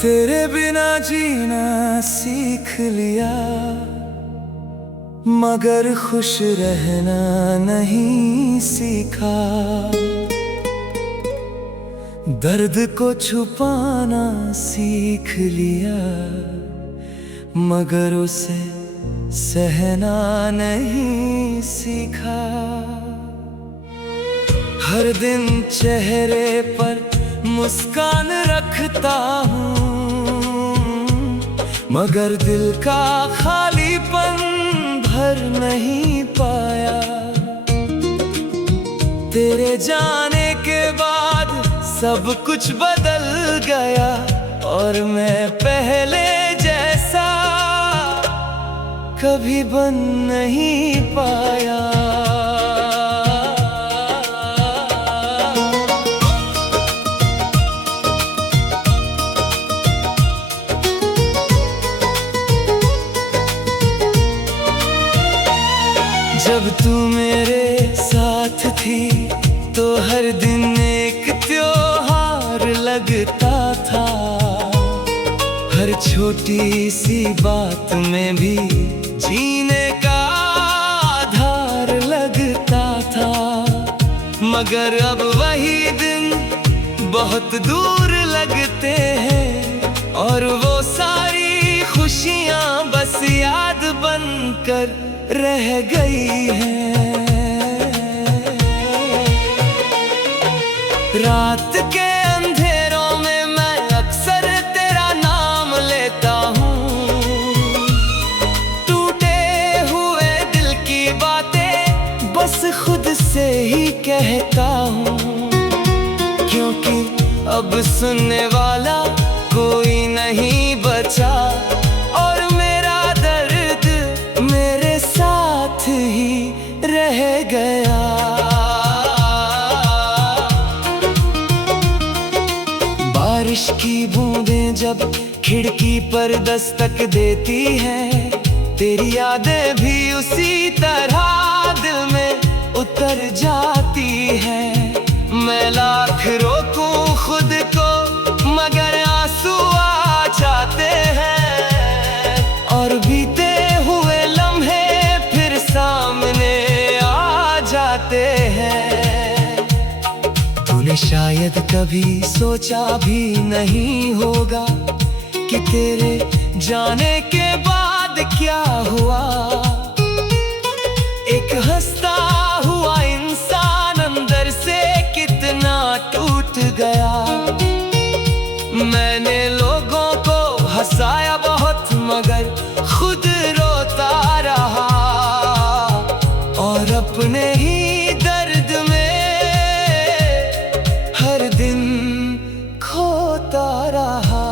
तेरे बिना जीना सीख लिया, मगर खुश रहना नहीं सीखा। दर्द को छुपाना सीख लिया, मगर उसे सहना नहीं सीखा। हर दिन चेहरे पर मुस्कान रखता हूँ, मगर दिल का खालीपन भर नहीं पाया। तेरे जाने के बाद सब कुछ बदल गया, और मैं पहले जैसा कभी बन नहीं पाया। जब तू मेरे साथ थी तो हर दिन एक त्योहार लगता था। हर छोटी सी बात में भी जीने का आधार लगता था। मगर अब वही दिन बहुत दूर लगते हैं, और वो सारी खुशियाँ बस याद बनकर रह गई है। रात के अंधेरों में मैं अक्सर तेरा नाम लेता हूँ। टूटे हुए दिल की बातें बस खुद से ही कहता हूँ, क्योंकि अब सुनने वाला कोई नहीं बचा, और मेरा दर्द मेरे साथ ही रह गया। बारिश की बूंदें जब खिड़की पर दस्तक देती हैं, तेरी यादें भी उसी तरह दिल में उतर जाती हैं। मैं लाख रोकूं खुद को, मगर आंसू आ जाते हैं, और बीते हुए लम्हे फिर सामने आ जाते हैं। तूने शायद कभी सोचा भी नहीं होगा कि तेरे जाने के बाद क्या हुआ। एक हंसता हुआ इंसान अंदर से कितना टूट गया। मैंने लोगों को हंसाया बहुत, मगर खुद रोता रहा, और अपने ही दर्द में हर दिन खोता रहा।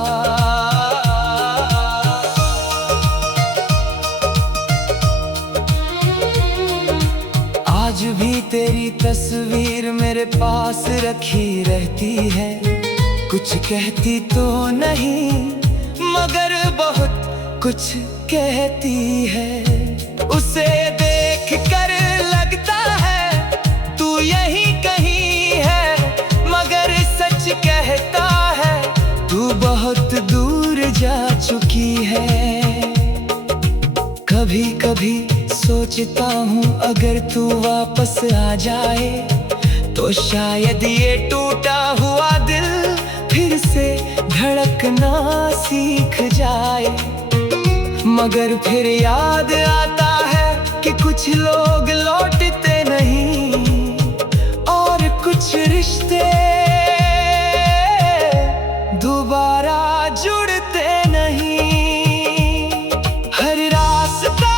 आज भी तेरी तस्वीर मेरे पास रखी रहती है। कुछ कहती तो नहीं, मगर बहुत कुछ कहती है। उसे देख कर लगता है तू यहीं कहीं है, मगर सच कहता है तू बहुत दूर जा चुकी है। कभी कभी सोचता हूँ अगर तू वापस आ जाए, तो शायद ये टूटा हुआ दिल फिर से धड़कना सीख जाए। मगर फिर याद आता है कि कुछ लोग लौटते नहीं, और कुछ रिश्ते दोबारा जुड़ते नहीं। हर रास्ता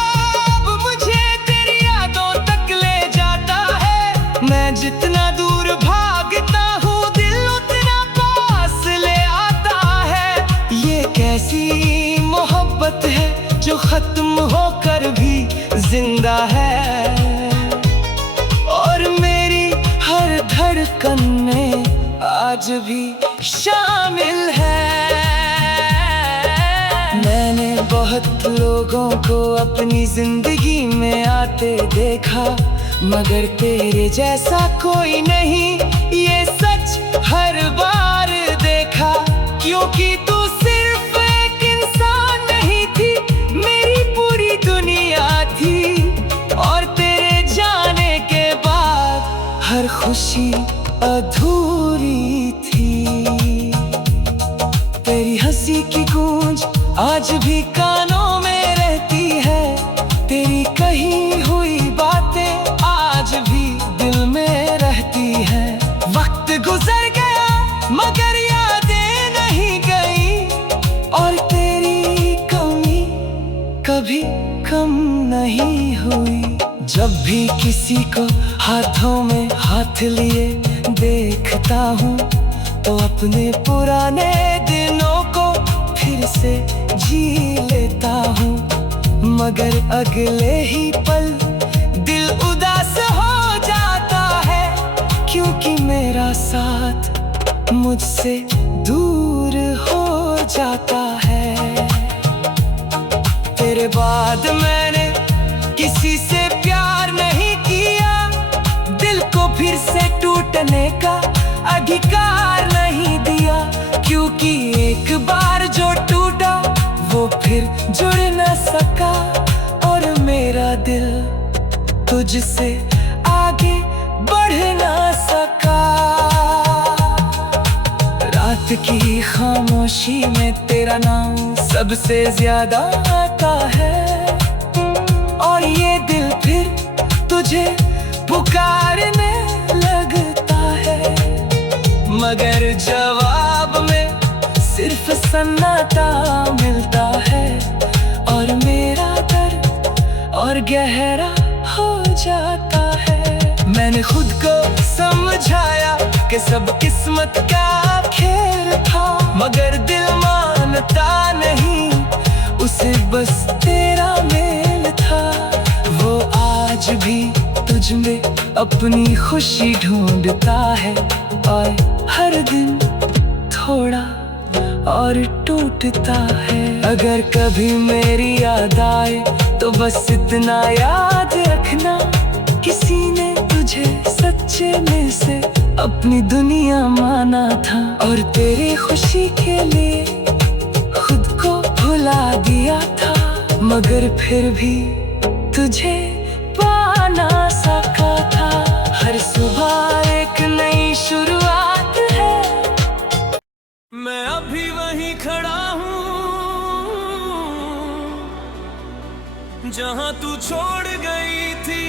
अब मुझे तेरी यादों तक ले जाता है। मैं जितना दूर भागता हूँ, दिल उतना पास ले आता है। ये कैसी मोहब्बत है जो खत्म होकर भी जिंदा है, और मेरी हर धड़कन में आज भी शामिल है। मैंने बहुत लोगों को अपनी जिंदगी में आते देखा, मगर तेरे जैसा कोई नहीं, ये सच हर बार देखा। क्योंकि तू सिर्फ जब भी किसी को हाथों में हाथ लिए देखता हूँ तो अपने पुराने दिनों को फिर से जी लेता हूँ। मगर अगले ही पल दिल उदास हो जाता है, क्योंकि मेरा साथ मुझसे दूर हो जाता है। तेरे बाद मैंने किसी से प्यार नहीं किया, दिल को फिर से टूटने का अधिकार नहीं दिया, क्योंकि एक बार जो टूटा वो फिर जुड़ न सका। और मेरा दिल तुझसे आगे बढ़ न सका। रात की खामोशी में तेरा नाम सबसे ज्यादा आता है, और ये दिल फिर तुझे पुकारने लगता है। मगर जवाब में सिर्फ सन्नाटा मिलता है, और मेरा दर्द और गहरा हो जाता है। मैंने खुद को समझाया कि सब किस्मत का खेल था, मगर दिल मानता नहीं, उसे बस तेरा मेल था। वो आज भी तुझ में अपनी खुशी ढूंढता है, और हर दिन थोड़ा और टूटता है। अगर कभी मेरी याद आए तो बस इतना याद रखना, किसी ने तुझे सच्चे में से अपनी दुनिया माना था, और तेरी खुशी के लिए खुद को भुला दिया था। मगर फिर भी तुझे पा ना सका था। हर सुबह एक नई शुरुआत है, मैं अभी वहीं खड़ा हूँ जहाँ तू छोड़ गई थी।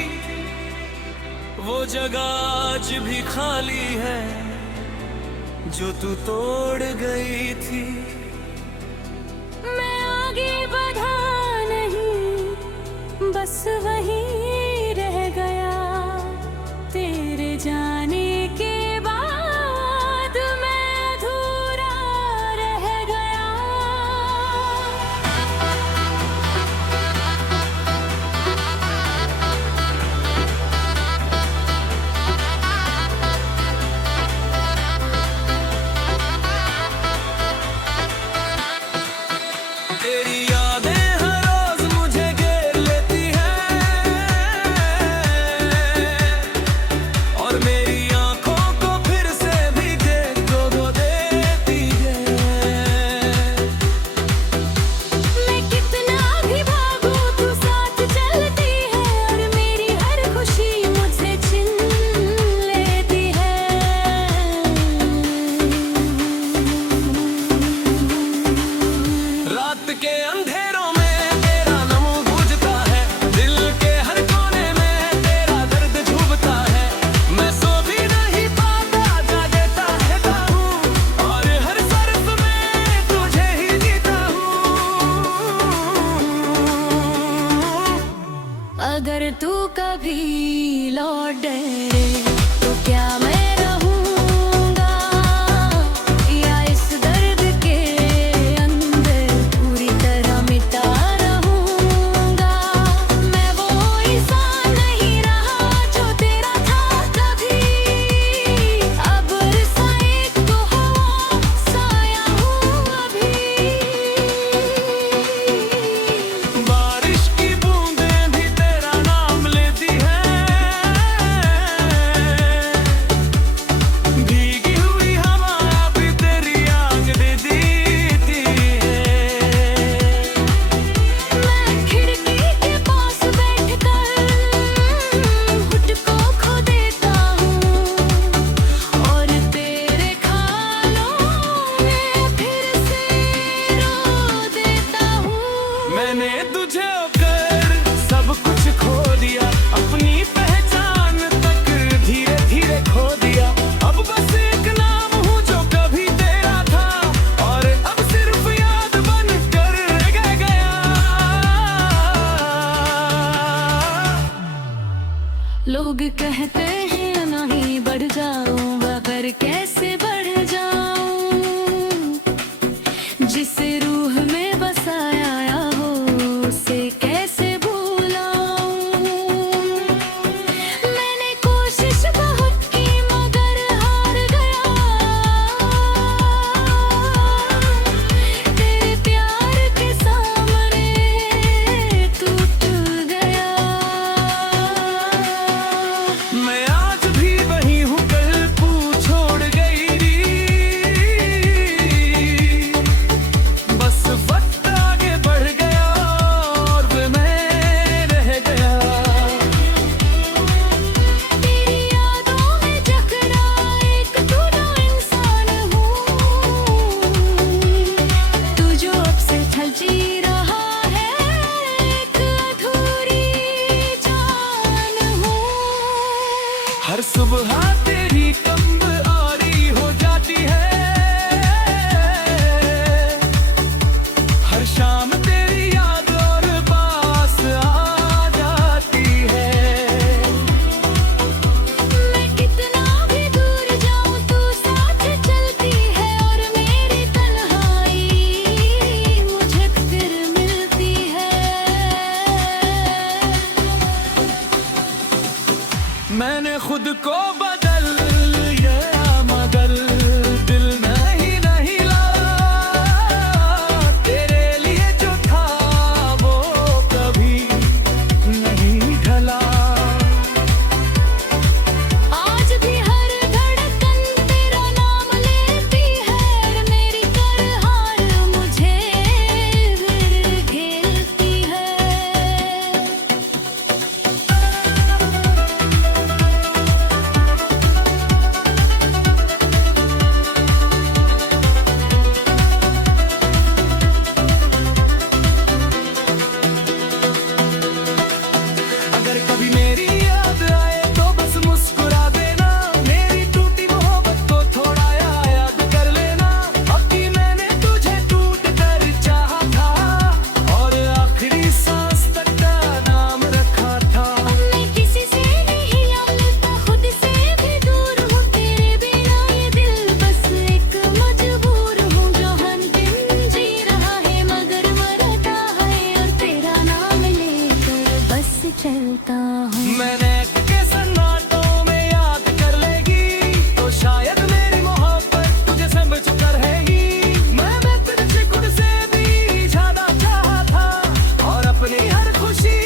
वो जगह आज भी खाली है जो तू तोड़ गई थी। मैं आगे बढ़ा नहीं, बस वहीं रह गया। तेरे जाने के बाद मैं अधूरा रह गया। तेरी यादें हर रोज मुझे घेर लेती हैं, लोग कहते हैं नहीं बढ़ जाऊंगा, पर कैसे बढ़ जाऊं। जिस रूह में बसाया हो उसे कैसे भूलाऊं। मैंने कोशिश बहुत की मगर हार गया। तेरे प्यार के सामने टूट गया। मैं आज भी वही हूँ, कल तू छोड़ गई री। बस वक्त आगे बढ़ गया और मैं रह गया। तेरी यादों में जकड़ा एक टूटा इंसान हूँ। तू जो अब से छल जी रहा है एक अधूरी जान हूँ। हर सुबह तेरी कम्ब आरी हो जाती है। हर शाम तेरी याद और पास आ जाती है। मैं कितना भी दूर जाऊं तू साथ चलती है। और मेरी तन्हाई मुझे फिर मिलती है। मैंने खुद को बदल लिया मगर दिल नहीं ला। तेरे लिए जो था वो कभी नहीं ढला। आज भी हर धड़कन तेरा नाम लेती है। मेरी करहार मुझे फिर घेरती है। अगर कभी मेरी याद आए तो बस मुस्कुरा देना। मेरी टूटी मोहब्बत को थोड़ा याद कर लेना। अब भी मैंने तुझे टूट कर चाहा था और आखिरी सांस तक का नाम रखा था। मैं किसी से नहीं मिलता, खुद से भी दूर हूँ। तेरे बिना ये दिल बस एक मजबूर हूँ। जो अंतिम जी रहा है मगर मरता है। और तेरा नाम लेकर बस चलता हूँ। मैंने के सन्नाटों में याद कर लेगी तो शायद मेरी मोहब्बत तुझे समझ कर रहेगी। मैं तुझे खुद से भी ज्यादा चाहा था और अपनी हर खुशी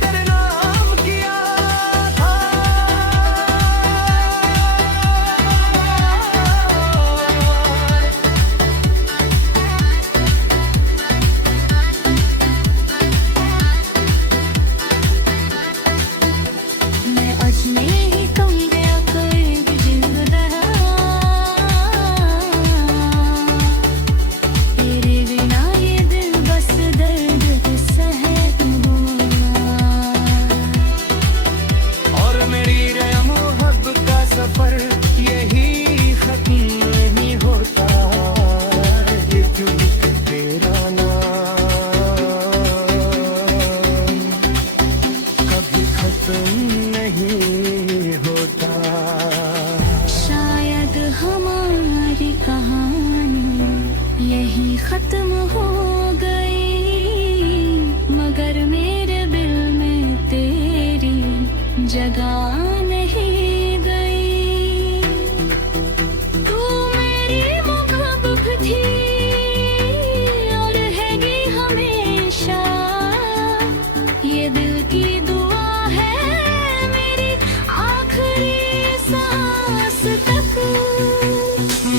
तेरे नाम किया था। मैं अजमे ही कम गया करीब जिंदा। तेरे बिना ये दिल बस दर्द सहता और मेरी रया मोहब्बत का सफर यही खत्म नहीं होता। ये क्योंकि तेरा नाम कभी खत्म नहीं होता। शायद हमारी कहानी यही खत्म हो गई। मगर मेरे दिल में तेरी जगह नहीं गई। तू मेरी मोहब्बत थी और रहेगी हमेशा। ये दिल की दुआ है मेरी आखिरी सांस तक।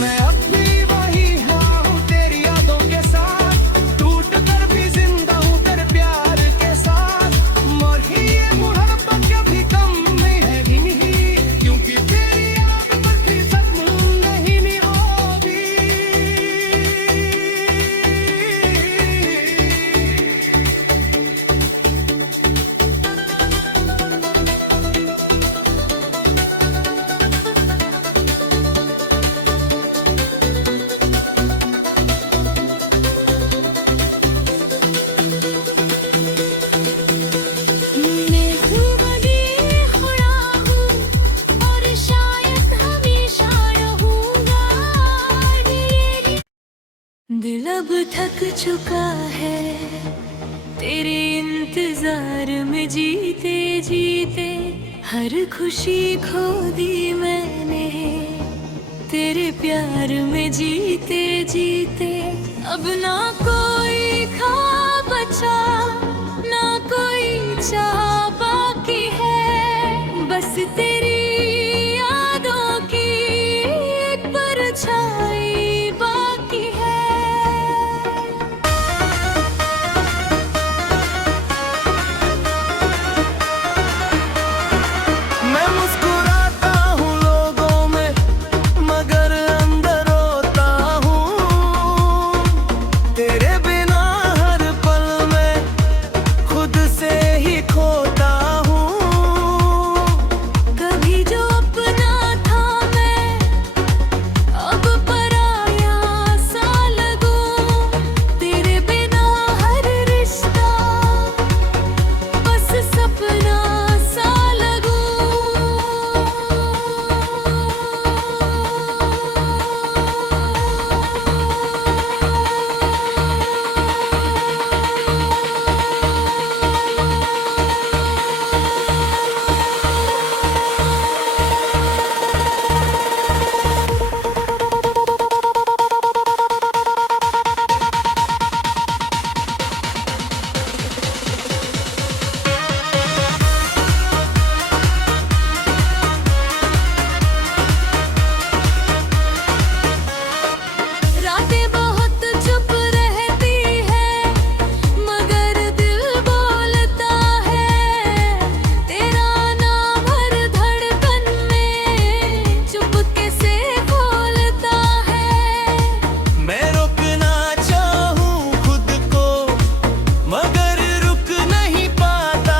मैं अब भी वही हूँ तेरी यादों के साथ। दिल अब थक चुका है तेरे इंतजार में जीते जीते, हर खुशी खो दी मैंने तेरे प्यार में जीते जीते। अब ना कोई ख्वाब बचा, ना कोई चाह बाकी है, बस तेरी यादों की एक परछाई बाकी है। मैं मुस्कुराता हूँ लोगों में मगर अंदर रोता हूँ, तेरे बिना हर पल में खुद से ही खोता हूँ। कभी जो अपना था मैं अब पराया सा लगूं, तेरे बिना हर रिश्ता बस सपना सा रातें बहुत चुप रहती है मगर दिल बोलता है, तेरा नाम हर धड़कन में चुपके से बोलता है। मैं रोकना चाहूँ खुद को मगर रुक नहीं पाता,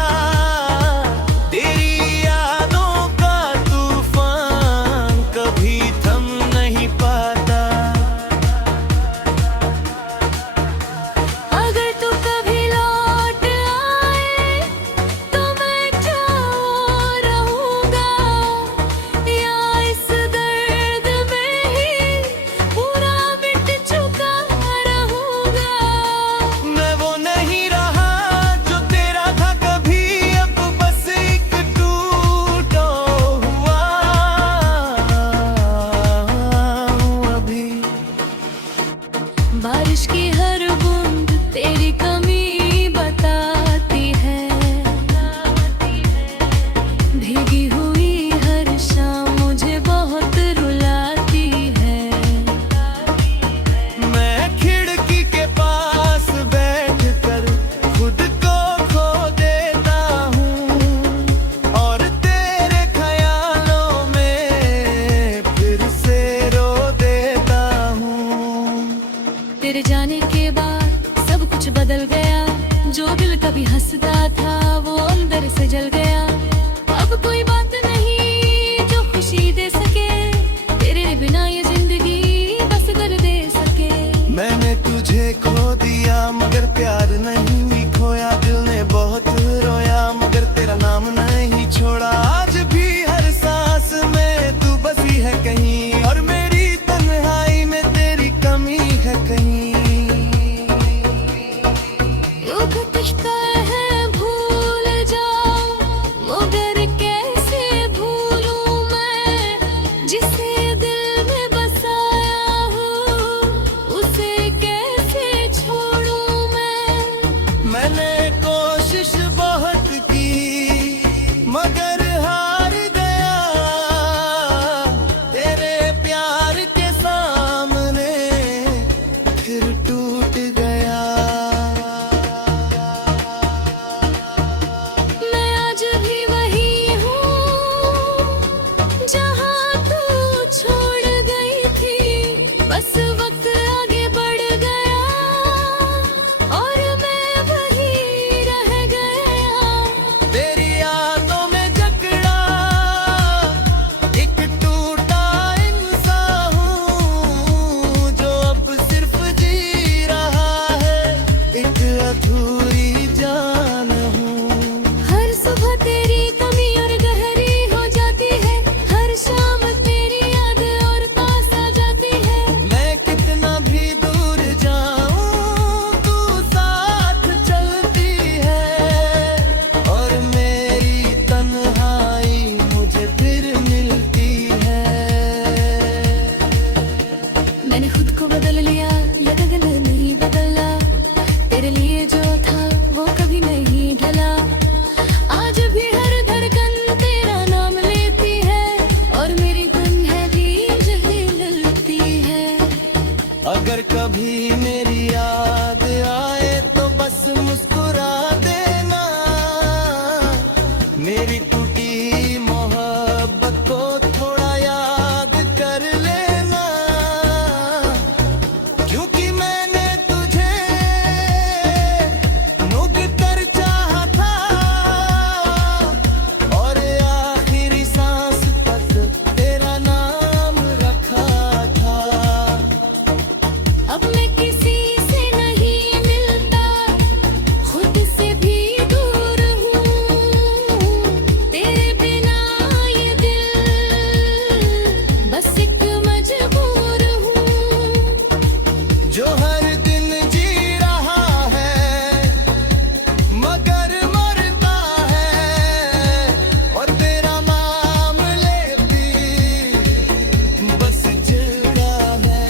तेरी यादों का तूफान कभी थम नहीं पाता। अगर तू कभी लौट आए तो मैं क्या रहूँगा, या इस दर्द में ही पूरा मिट चुका रहूँगा। मैं वो नहीं रहा जो तेरा था कभी, अब बस एक टूटा हुआ हूँ अभी। बारिश की हर बूंद तेरी कमी बताती है, भीगी हुई हर शाम मुझे बहुत रुलाती है। मैं खिड़की के पास बैठकर खुद को खो देता हूँ और तेरे ख्यालों में फिर से रो देता हूँ। तेरे जाने के बाद सब कुछ बदल गया, जो दिल कभी हंसता था वो अंदर से जल गया। अब कोई बात नहीं जो खुशी दे सके, तेरे बिना ये जिंदगी बस दर्द दे सके। मैंने तुझे खो दिया मगर प्यार नहीं खोया, दिल ने बहुत रोया मगर तेरा नाम नहीं छोड़ा। आज भी हर सांस में तू बसी है कहीं और मेरी तन्हाई में तेरी कमी है कहीं। यूं खटकता है भूल जाऊं मगर कैसे भूलूं मैं, जिसे दिल में बसाया हूँ उसे कैसे छोड़ूं मैं। लिया लगन नहीं बदला, तेरे लिए जो था वो कभी नहीं ढला। आज भी हर धड़कन तेरा नाम लेती है और मेरी तन्हाई भी यही ललती है। अगर कभी मेरी याद आए तो बस मुस्कुरा देना, मेरी टूटी मोहब्बत को थोड़ा याद कर लेना। क्योंकि मैंने तुझे नुक कर चाहा था और आखिरी सांस तक तेरा नाम रखा था। अब मैं किसी से नहीं मिलता, खुद से भी दूर हूँ, तेरे बिना ये दिल बस एक मजबूर हूँ। जो हर दिन जी रहा है मगर मरता है, और तेरा नाम लेती बस चिढ़ा है।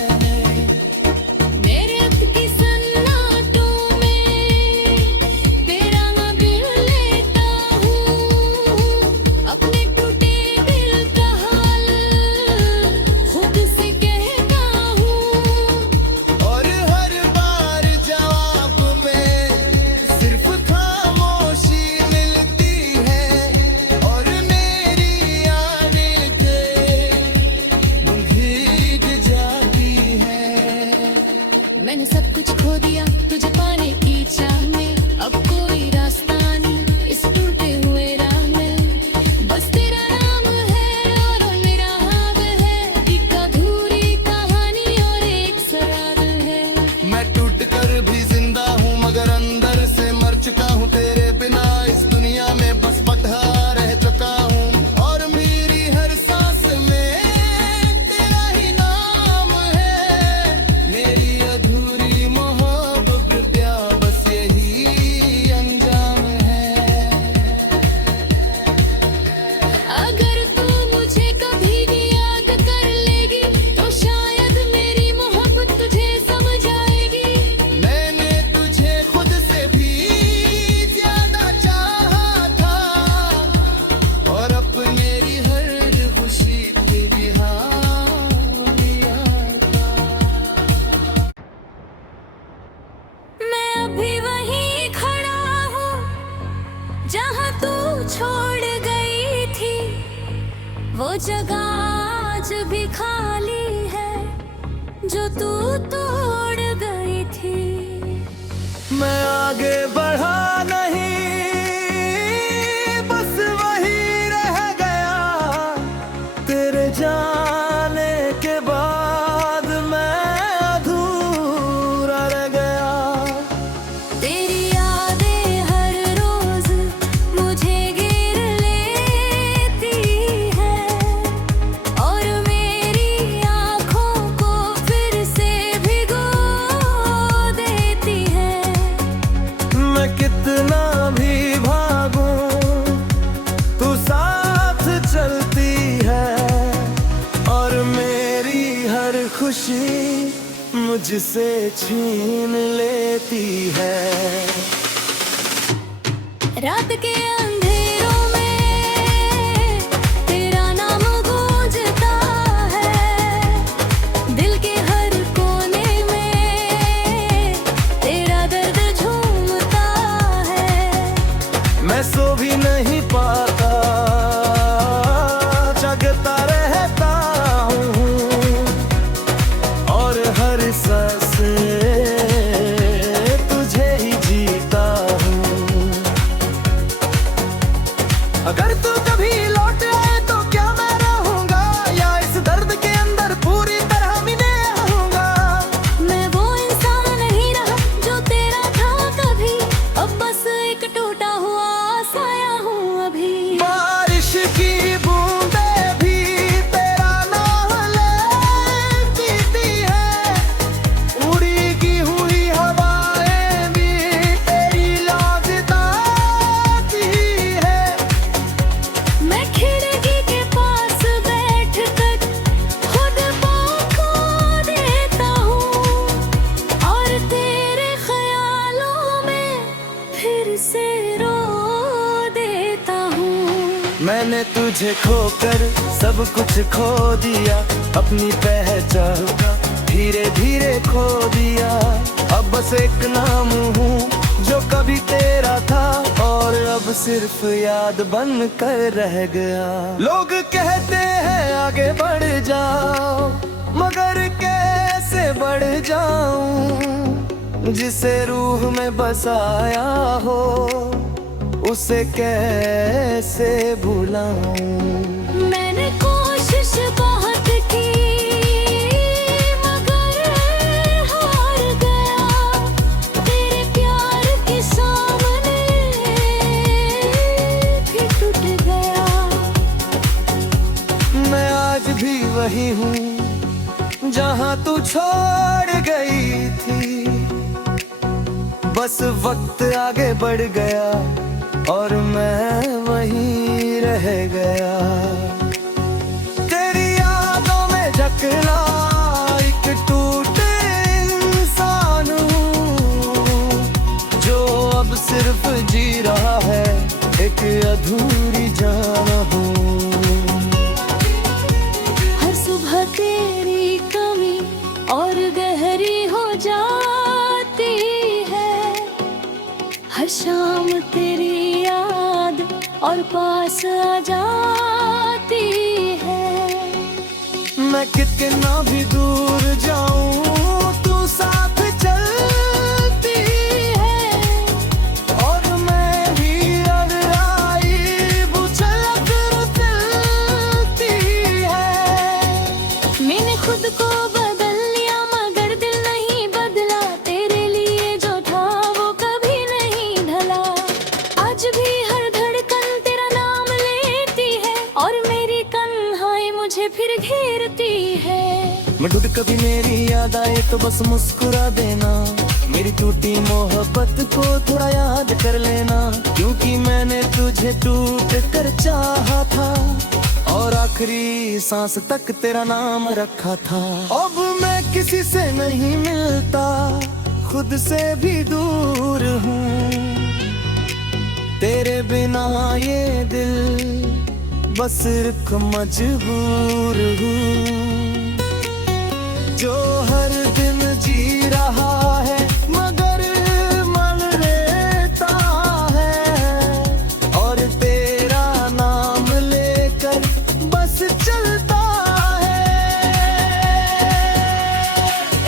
मेरे अब की सन्नाटों में तेरा दिल लेता हूँ, अपने टूटे दिल का हाल खुद से कहता हूँ। और हर बार जवाब में सिर्फ खामोशी मिलती है, और मेरी आने के भीग जाती है। मैंने सब कुछ खो दिया तुझे पाने की चाह में, अब कोई रास्ता नहीं इस टूटे हुए राह में। बस तेरा नाम है और मेरा हाथ है, एक अधूरी कहानी और एक सराग है। मैं टूट कर भी जिंदा हूँ मगर अंदर से मर चुका हूँ, तेरे बिना इस दुनिया में बस बटहा रह चुका हूँ। और मेरी हर सांस में तेरा ही नाम है, मेरी अधूरी मोहब्बत प्या बस यही अंजाम है। अगर तू मुझे कभी भी याद कर लेगी तो शायद मेरी मोहब्बत तुझे समझ आएगी। मैंने तुझे खुद से भी ज्यादा चाहा था, और अपने हर खुशी पे भी हाँ लिया था। मैं अभी वहीं खड़ा हूँ जहाँ तू छोड़ गई थी, वो जगह आज भी खाली है जो तू तोड़ गई थी। मैं आगे बढ़ा नहीं बस वही रह गया, तेरे जाने के बाद मैं अधूरा रह गया। तेरी यादें हर रोज मुझे घेर लेती है और मेरी आँखों को फिर से भिगो देती है। मैं कितना भी भागूं तू साथ चलती है, और मेरी हर खुशी मुझसे छीन लेती है। रात के अंधेरों में तेरा नाम गूंजता है, दिल के हर कोने में तेरा दर्द झूमता है। मैं सो भी नहीं पाता, जगता रहता हूँ, और हर सांस तुझे ही जीता हूँ। तुझे खोकर सब कुछ खो दिया, अपनी पहचान का धीरे धीरे खो दिया। अब बस एक नाम हूँ जो कभी तेरा था, और अब सिर्फ याद बन कर रह गया। लोग कहते हैं आगे बढ़ जाओ, मगर कैसे बढ़ जाऊं? जिसे रूह में बसाया हो उसे कैसे भुलाऊं? मैंने कोशिश बहुत की मगर हार गया, तेरे प्यार के सामने फिर टूट गया। मैं आज भी वही हूँ जहाँ तू छोड़ गई थी, बस वक्त आगे बढ़ गया और मैं वहीं रह गया। तेरी यादों में जकड़ा एक टूटे इंसान हूँ, जो अब सिर्फ जी रहा है एक अधूरी जान हूँ। हर सुबह तेरी कमी और गहरी हो जाती है, हर शाम तेरी याद और पास आ जाती है। मैं कितना भी दूर जाऊं तू साथ चलती है, और मैं भी अगराई बुझलक चलती है। मैंने खुद को बदल लिया मगर दिल नहीं बदला, तेरे लिए जो था वो कभी नहीं ढला। आज भी हर धड़कन तेरा नाम लेती है, और मेरी तन्हाई मुझे फिर घेरती है। मैं ढूंढ कभी मेरी याद आए तो बस मुस्कुरा देना, मेरी टूटी मोहब्बत को थोड़ा याद कर लेना। क्योंकि मैंने तुझे टूट कर चाहा था, और आखिरी सांस तक तेरा नाम रखा था। अब मैं किसी से नहीं मिलता, खुद से भी दूर हूँ। तेरे बिना ये दिल बस एक मजबूर हूँ, जो हर दिन जी रहा है मगर मन रहता है, और तेरा नाम लेकर बस चलता है।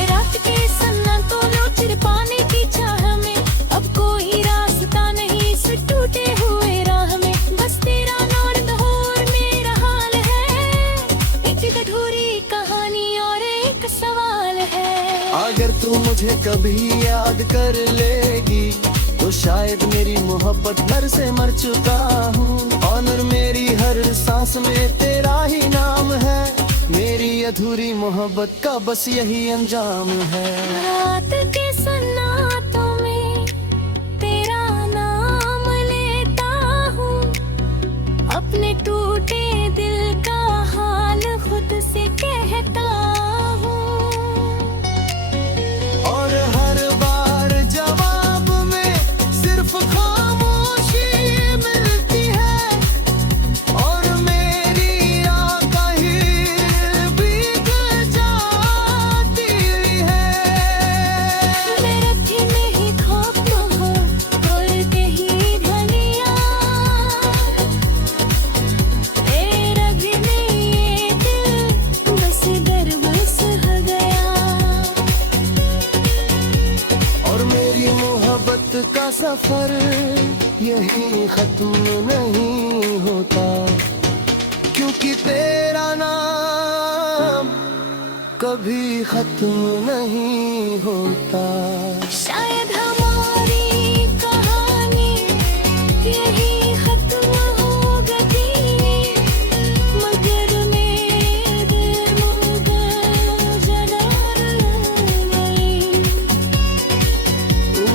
रात के सन्नाटों चिर पाने की चाह में अब कोई रास्ता नहीं इस टूटे हुए राह में। बस तेरा नौर दहोर मेरा हाल है, एक अधूरी कहानी और एक सवाल है। अगर तू मुझे कभी याद कर लेगी तो शायद मेरी मोहब्बत घर से मर चुका हूँ, और मेरी हर सांस में तेरा ही नाम है। मेरी अधूरी मोहब्बत का बस यही अंजाम है। रात के सन्नाटों में तेरा नाम लेता हूँ, अपने टूटे दिल का हाल खुद से कहता हूँ। और हर बार जवाब में सिर्फ खामोशी मिलती है, और मेरी आंखें भीग जाती है। मेरे रखे नहीं खौफ हो और कहीं ढलिया, तेरा भी नहीं ये दिल बस दर बस हो गया। और मेरी मोहब्बत का सफर यही खत्म नहीं होता, क्योंकि तेरा नाम कभी खत्म नहीं होता। शायद हमारी कहानी यही खत्म हो गई, मगर मेरे मुँह जला गई। तू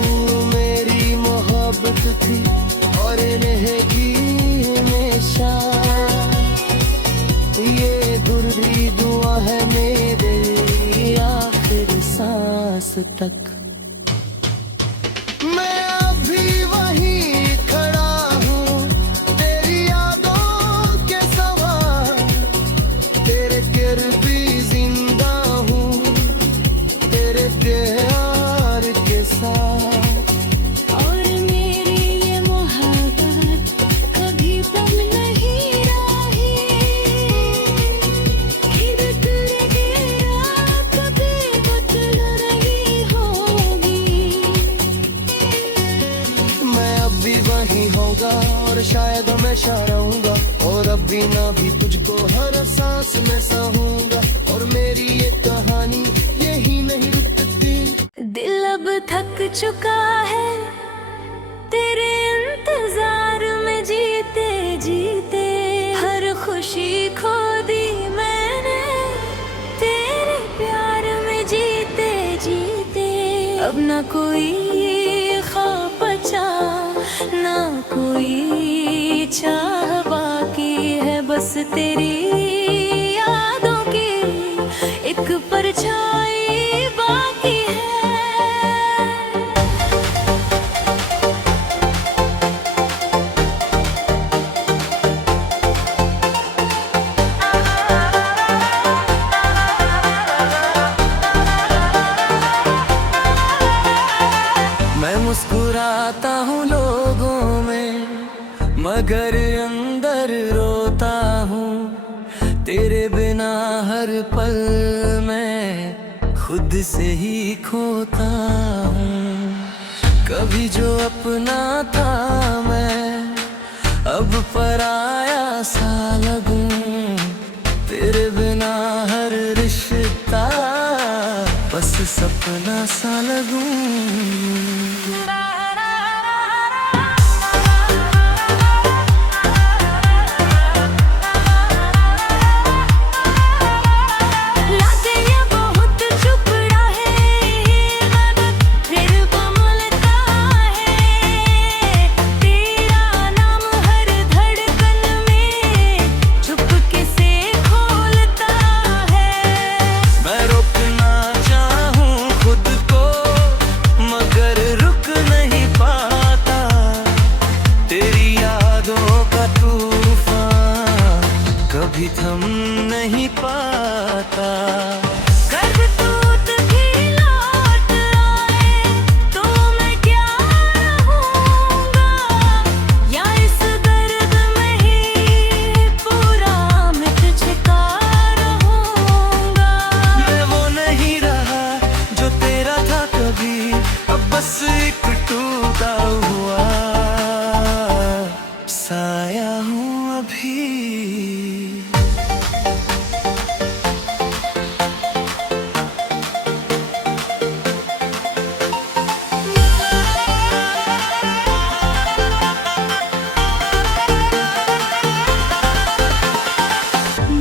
मेरी मोहब्बत थी और रहेगी हमेशा, ये दुर्री दुआ है मेरे आखिरी सांस तक। मैं अभी वहीं खड़ा हूँ तेरी यादों के रहूंगा और शायद हमेशा रहूंगा, और अब भी ना भी तुझको हर सांस में सहूंगा, और मेरी ये कहानी यही नहीं रुकती। दिल अब थक चुका है तेरे इंतजार में जीते जीते, हर खुशी खो दी मैंने तेरे प्यार में जीते जीते। अब ना कोई ख्वाब बचा ना कोई चाह बाकी है, बस तेरी यादों की एक परछाई बाकी है। मैं मुस्कुराता हूँ लोगों में मगर अंदर रोता हूँ, तेरे बिना हर पल मैं खुद से ही खोता हूँ। कभी जो अपना था मैं अब पराया सा लगूं, तेरे बिना हर रिश्ता बस सपना सा लगूं। कभी थम नहीं पाता। कर तूत भी लौट आए तो मैं क्या रहूंगा, या इस दर्द में ही पूरा मैं तुझका रहूंगा। मैं वो नहीं रहा जो तेरा था कभी, अब बस एक टूटा हुआ साया हूँ अभी।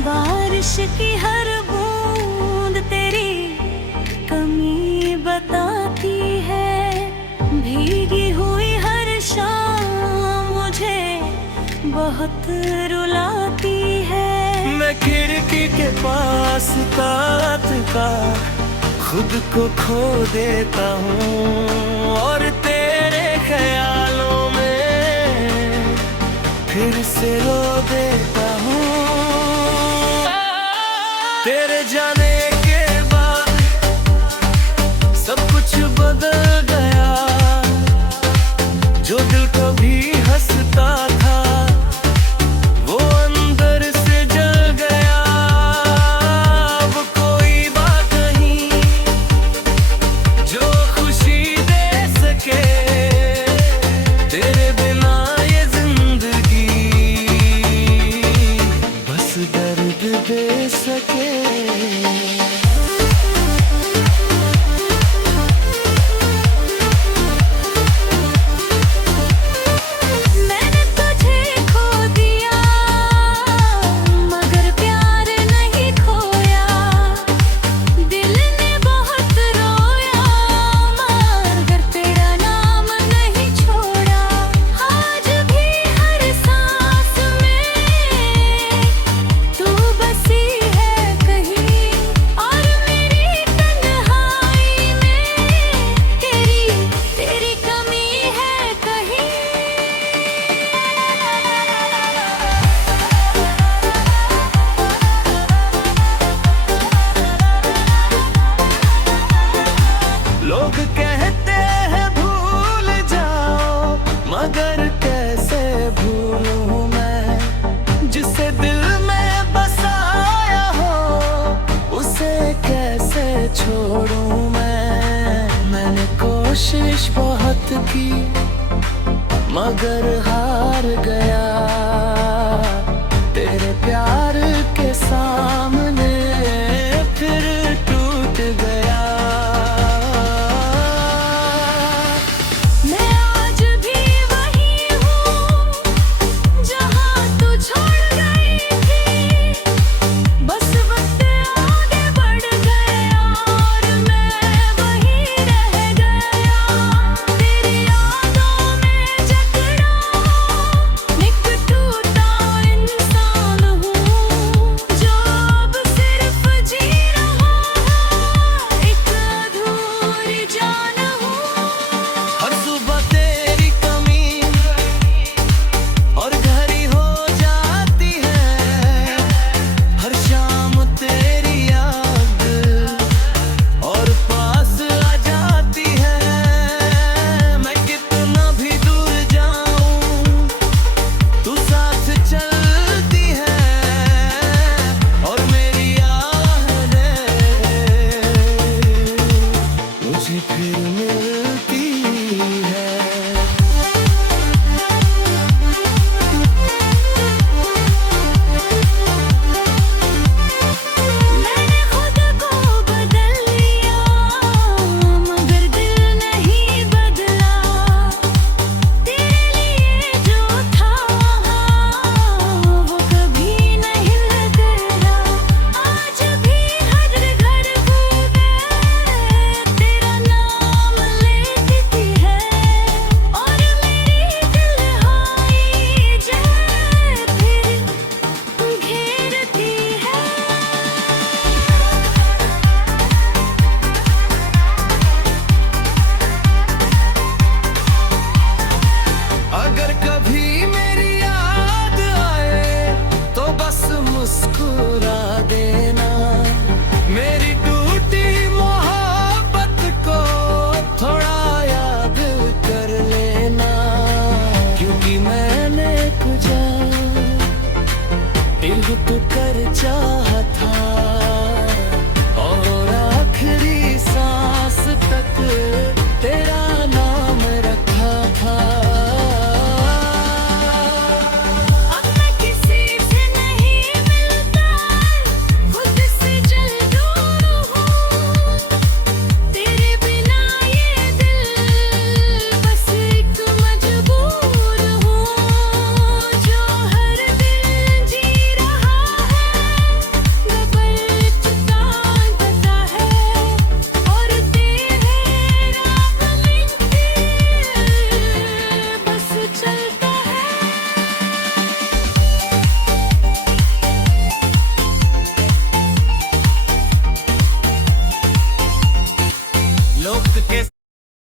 बारिश की हर बूंद तेरी कमी बताती है, भीगी हुई हर शाम मुझे बहुत रुलाती है। मैं खिड़की के पास कात का खुद को खो देता हूँ, और तेरे ख्यालों में फिर से रो देता हूँ। तेरे जाने के बाद सब कुछ बदल गया, जो दिल कभी हंसता था वो अंदर से जल गया। अब कोई बात नहीं जो खुशी दे सके, तेरे बिना ये जिंदगी बस दर्द दे सके। मैंने तुझे खो दिया मगर प्यार नहीं खोया, दिल ने बहुत रोया मगर तेरा नाम नहीं छोड़ा। आज भी हर सांस में तू बसी है कहीं, और मेरी तन्हाई में तेरी कमी है कहीं। लोग कहते हैं भूल जाओ, मगर कैसे भूलूं मैं, जिसे दिल में बसाया हो उसे कैसे छोड़ूं मैं। मैंने कोशिश बहुत की मगर हार गया।